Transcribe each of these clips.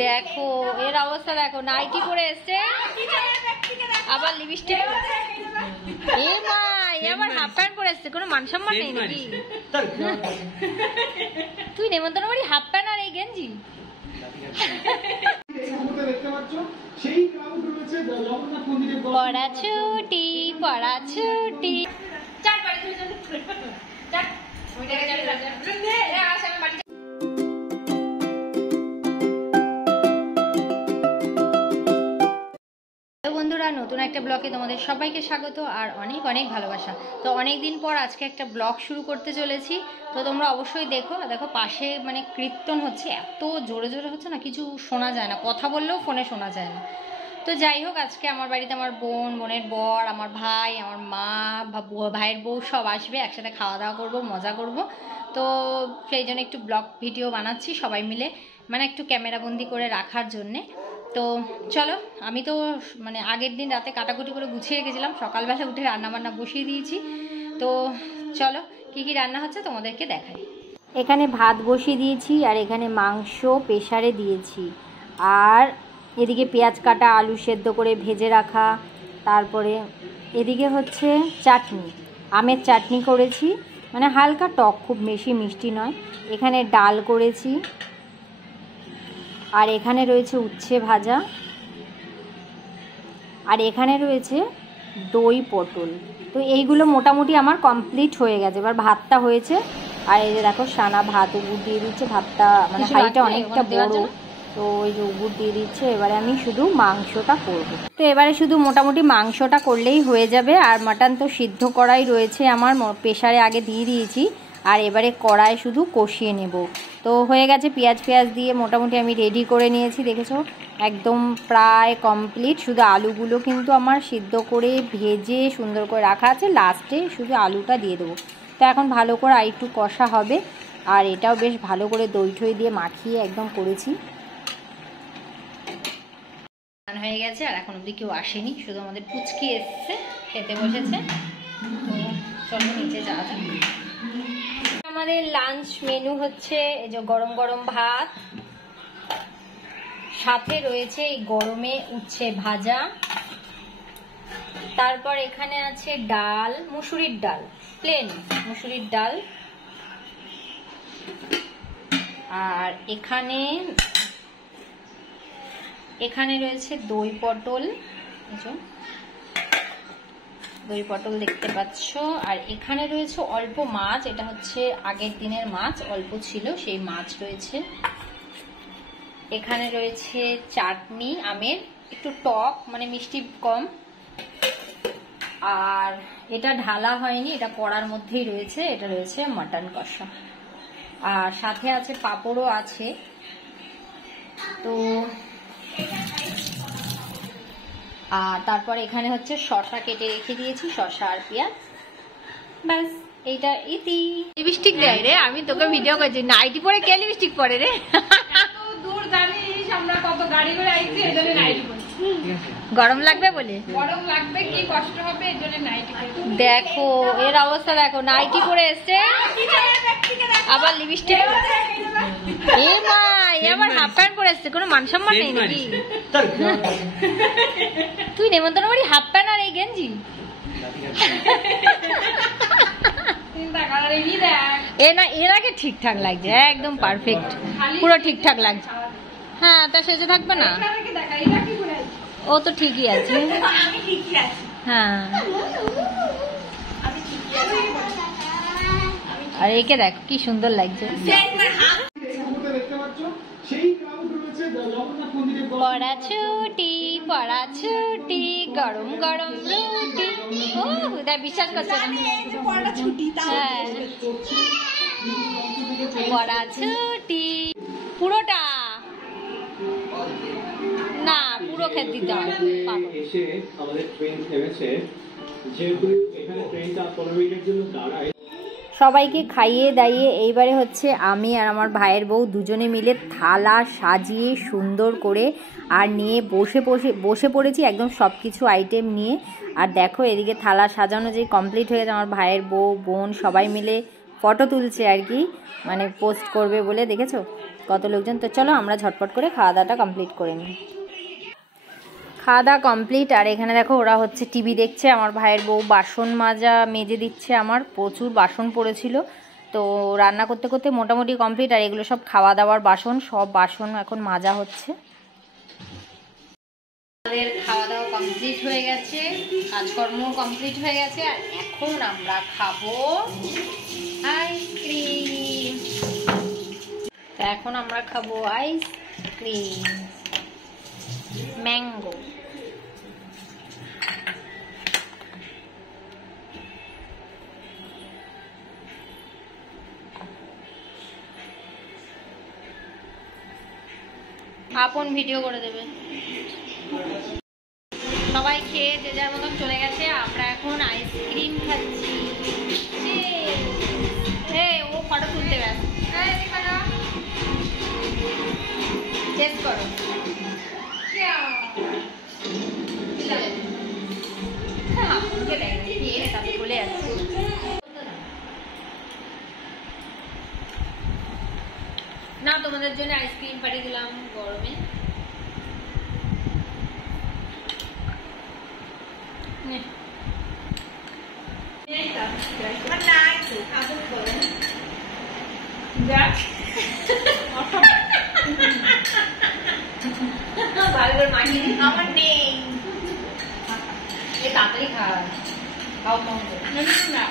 দেখো এর অবস্থা দেখো, নাইটি পরে এসছে আবার লিপস্টিক, এই মা আবার হাফ প্যান্ট পরে এসছে, কোনো মান সম্মান নেই নাকি? তুই নেমন্তন্ন বাড়ি হাফ প্যান্ট আর এই গেঞ্জি? পড়া ছুটি পড়া ছুটি। বন্ধুরা, নতুন একটা ব্লগে তোমাদের সবাইকে স্বাগত আর অনেক অনেক ভালোবাসা। তো অনেক দিন পর আজকে একটা ব্লগ শুরু করতে চলেছি, তো তোমরা অবশ্যই দেখো। দেখো পাশে মানে কীর্তন হচ্ছে, এত জোরে জোরে হচ্ছে না, কিছু শোনা যায় না, কথা বললেও ফোনে শোনা যায় না। তো যাই হোক, আজকে আমার বাড়িতে আমার বোন, বোনের বর, আমার ভাই, আমার মা, ভাইয়ের বউ সব আসবে, একসাথে খাওয়া দাওয়া করব, মজা করব। তো সেই জন্য একটু ব্লগ ভিডিও বানাচ্ছি সবাই মিলে, মানে একটু ক্যামেরাবন্দি করে রাখার জন্যে। তো চলো, আমি তো মানে আগের দিন রাতে কাটাকুটি করে গুছিয়ে রেখেছিলাম, সকালবেলা উঠে রান্নাবান্না বসিয়ে দিয়েছি। তো চলো কি কি রান্না হচ্ছে তোমাদেরকে দেখাই। এখানে ভাত বসিয়ে দিয়েছি আর এখানে মাংস প্রেসারে দিয়েছি, আর এদিকে পেঁয়াজ কাটা, আলু সেদ্ধ করে ভেজে রাখা, তারপরে এদিকে হচ্ছে চাটনি, আমের চাটনি করেছি, মানে হালকা টক, খুব বেশি মিষ্টি নয়। এখানে ডাল করেছি, আর এখানে রয়েছে উচ্ছে ভাজা, আর এখানে রয়েছে দই পটল। তো এইগুলো মোটামুটি আমার কমপ্লিট হয়ে গেছে। এবার ভাতটা হয়েছে, আর এই যে দেখো সানা ভাত উগুর দিয়ে দিচ্ছে, ভাতটা মানে হাঁড়িটা অনেকটা বড়, তো ওই যে উগুর দিয়ে দিচ্ছে। এবারে আমি শুধু মাংসটা করব। তো এবারে শুধু মোটামুটি মাংসটা করলেই হয়ে যাবে, আর মাটন তো সিদ্ধ করাই রয়েছে আমার, প্রেসারে আগে দিয়ে দিয়েছি, আর এবারে কড়ায় শুধু কষিয়ে নেব। তো হয়ে গেছে, পেঁয়াজ দিয়ে মোটামুটি আমি রেডি করে নিয়েছি, দেখেছো একদম প্রায় কমপ্লিট। শুধু আলুগুলো কিন্তু আমার সিদ্ধ করে ভেজে সুন্দর করে রাখা আছে, লাস্টে শুধু আলুটা দিয়ে দেবো। তো এখন ভালো করে আর একটু কষা হবে, আর এটাও বেশ ভালো করে দই ঠই দিয়ে মাখিয়ে একদম করেছি। হয়ে গেছে, আর এখন অবধি কেউ আসেনি, শুধু আমাদের পুচকি এসছে, খেতে বসেছে। তো চলো নিচে যাওয়া যাক। আমাদের লাঞ্চ মেনু হচ্ছে এই যে গরম গরম ভাত, সাথে রয়েছে এই গরমে উচ্ছে ভাজা, তারপর এখানে আছে ডাল, মুসুরির ডাল, প্লেন মুসুরির ডাল, আর এখানে রয়েছে দই পটল, দই পটল দেখতে পাচ্ছ, আর এখানে রয়েছে অল্প মাছ, এটা হচ্ছে আগের দিনের মাছ, অল্প ছিল সেই মাছ রয়েছে। এখানে রয়েছে চাটনি আমের, একটু টক, মানে মিষ্টি কম, আর এটা ঢালা হয়নি, এটা কড়ার মধ্যেই রয়েছে, এটা রয়েছে মাটন কষা, আর সাথে আছে পাঁপড়ও আছে। তো আর তারপর এখানে হচ্ছে শসা কেটে রেখে দিয়েছি, শসা আর পেঁয়াজ, ব্যাস এইটা ইতি। লিপস্টিক দেয় রে, আমি তোকে ভিডিও করছি, নাইটি পরে কে লিপস্টিক পরে রে? দূর জানিস আমরা কত গাড়ি করে আইছি, এজন্য নাইটি পরে। গরম লাগবে বলে, গরম লাগবে কি কষ্ট হবে এজন্য নাইটি পরে। দেখো এর অবস্থা দেখো, নাইটি পরে এসছে আবার লিপস্টিক, এই মা আবার হাফ প্যান্ট পরে এসছে, কোনো মান সম্মান নেই নাকি? তুই নেমন্তন্ন বাড়ি হাফ প্যান্ট আর এই গেঞ্জি? এনাকে ঠিকঠাক লাগছে, একদম পারফেক্ট, পুরো ঠিকঠাক লাগছে। হ্যাঁ, তা সেজে থাকবে না, ও তো ঠিকই আছে। হ্যাঁ, আর একে দেখ কি সুন্দর লাগছে। পড়া ছুটি পড়া ছুটি, গরম গরম রুটি। ও বিশ্বাস করছে না, হ্যাঁ পড়া ছুটি পুরোটা না, পুরো খেতে দিতে হবে। সবাইকে খাইয়ে দাইয়ে এইবারে হচ্ছে আমি আর আমার ভাইয়ের বউ দুজনে মিলে থালা সাজিয়ে সুন্দর করে আর নিয়ে বসে পড়েছি একদম সব কিছু আইটেম নিয়ে। আর দেখো এদিকে থালা সাজানো যে কমপ্লিট হয়ে গেছে, আমার ভাইয়ের বউ বোন সবাই মিলে ফটো তুলছে আর কি, মানে পোস্ট করবে বলে, দেখেছো। কত লোকজন। তো চলো আমরা ঝটপট করে খাওয়া দাওয়াটা কমপ্লিট করে নিই। খাওয়া দাওয়া কমপ্লিট। আর এখানে দেখো ওরা হচ্ছে টিভি দেখছে, আমার ভাইয়ের বউ বাসন মাজা মেজে দিচ্ছে। আমার প্রচুর বাসন পড়েছিল, তো রান্না করতে করতে মোটামুটি কমপ্লিট। আর এগুলো সব খাওয়া দাওয়ার বাসন, সব বাসন এখন মাজা হচ্ছে। আমাদের খাওয়া দাওয়া কমপ্লিট হয়ে গেছে, কাজকর্ম কমপ্লিট হয়ে গেছে। আর এখন আমরা খাবো আইসক্রিম। তো এখন আমরা খাবো আইসক্রিম ম্যাঙ্গো। আপন ভিডিও করে দেবে। সবাই খেয়ে যে যার মতন চলে গেছে, আমরা এখন আইসক্রিম খাচ্ছি। ও ফটো তুলতে গেছে, চেক করো। চলে যাচ্ছে না, তোমাদের জন্য আইসক্রিম পাঠিয়ে দিলাম গরমে। আমার নেই, তাড়াতাড়ি খাওয়া খাও কম না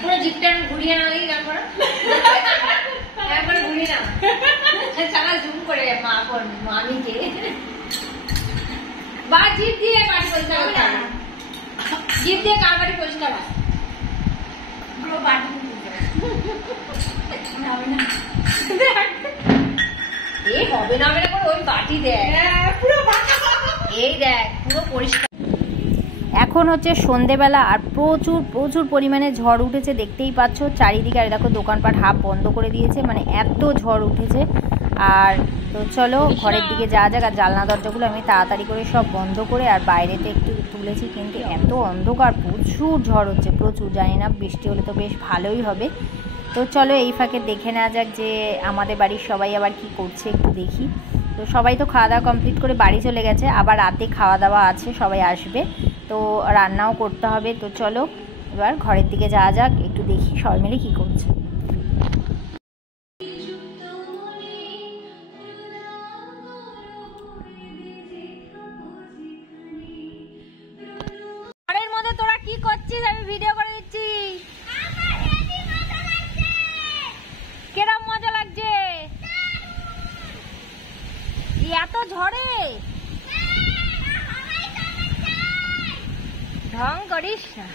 পুরো জিপটা ঘুরিয়ে না লাগে গান করা, একবারে ঘুরিয়ে না সারা জুম করে মামিকে বা জিপ দিয়ে বাড়ি পরিষ্কার করতে হবে, জিপ দিয়ে কার বাড়ি পরিষ্কার হয় পুরো বাড়ি হবে না এই হবে না হবে না করে ওই বাটি দেয় পুরো এই দেখ পুরো পরিষ্কার। এখন হচ্ছে সন্ধেবেলা আর প্রচুর প্রচুর পরিমাণে ঝড় উঠেছে, দেখতেই পাচ্ছ চারিদিকে। আর দেখো দোকানপাট হাফ বন্ধ করে দিয়েছে, মানে এত ঝড় উঠেছে। আর তো চলো ঘরের দিকে যাওয়া যাক। আর জানলা দরজাগুলো আমি তাড়াতাড়ি করে সব বন্ধ করে আর বাইরেতে একটু তুলেছি, কিন্তু এত অন্ধকার, প্রচুর ঝড় হচ্ছে প্রচুর। জানি না বৃষ্টি হলে তো বেশ ভালোই হবে। তো চলো এই ফাঁকে দেখে নেওয়া যাক যে আমাদের বাড়ির সবাই আবার কি করছে, একটু দেখি। তো সবাই তো খাওয়া দাওয়া কমপ্লিট করে বাড়ি চলে গেছে, আবার রাতে খাওয়া দাওয়া আছে, সবাই আসবে, তো রান্নাও করতে হবে। তো চলো এবার ঘরের দিকে যাওয়া যাক, একটু দেখি সবাই মিলে কী করছে। ঘরের মধ্যে তোরা কি করছিস? আমি ভিডিও করে দিচ্ছি। কেরম মজা লাগছে এত ঝড়ে? ঢং করিস না,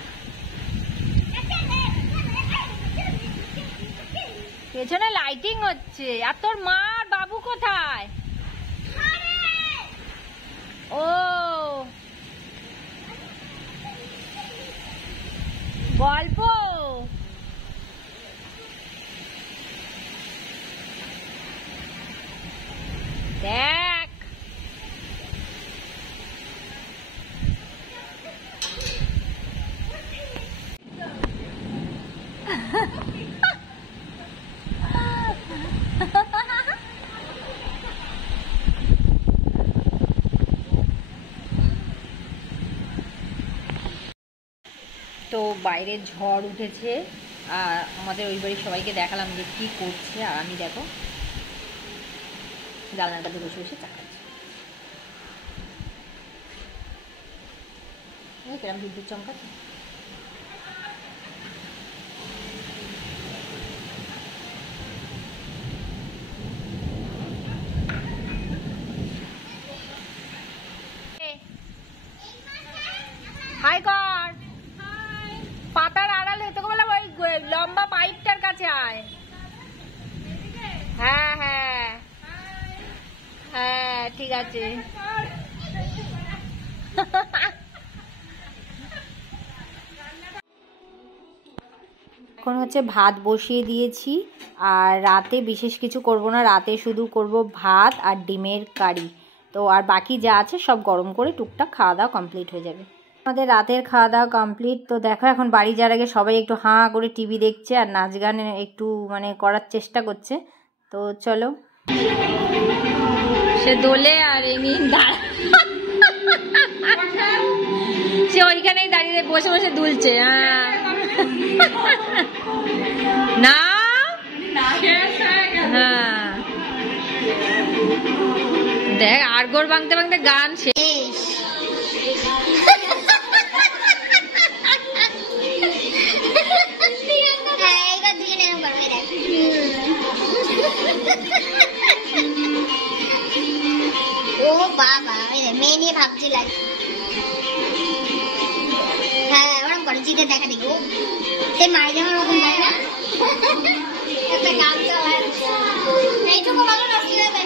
পেছনে লাইটিং হচ্ছে। আর তোর মা আর বাবু কোথায়? ও গল্প দেখ। তো বাইরে ঝড় উঠেছে, আর আমাদের ওই বাড়ির সবাইকে দেখালাম যে কী করছে। আর আমি দেখো জানলার কাছে বসে বসে চা খাচ্ছি। কিরম বিদ্যুৎ চমকাচ্ছে। কাছে আয়। হ্যাঁ হ্যাঁ হ্যাঁ ঠিক আছে। এখন হচ্ছে ভাত বসিয়ে দিয়েছি, আর রাতে বিশেষ কিছু করব না, রাতে শুধু করব ভাত আর ডিমের কারি। তো আর বাকি যা আছে সব গরম করে টুকটাক খাওয়া দাওয়া কমপ্লিট হয়ে যাবে। আমাদের রাতের খাওয়া দাওয়া কমপ্লিট। তো দেখো এখন বাড়ি যাওয়ার আগে সবাই একটু হাঁ করে টিভি দেখছে আর নাচ গান একটু মানে করার চেষ্টা করছে। তো চলো, সে দোলে আর এমনি সে ওইখানেই দাঁড়িয়ে বসে বসে দুলছে। হ্যাঁ না হ্যাঁ দেখ আরগোর ভাঙতে ভাঙতে গান শেষ। ও বাবা মেয়ে নিয়ে ভাবছি লাগে। হ্যাঁ ওরকম করে জিতে দেখা দেখি সে মারা যাওয়ার ওরকম দেখা একটা গান এইটুকু ভালো নাচতে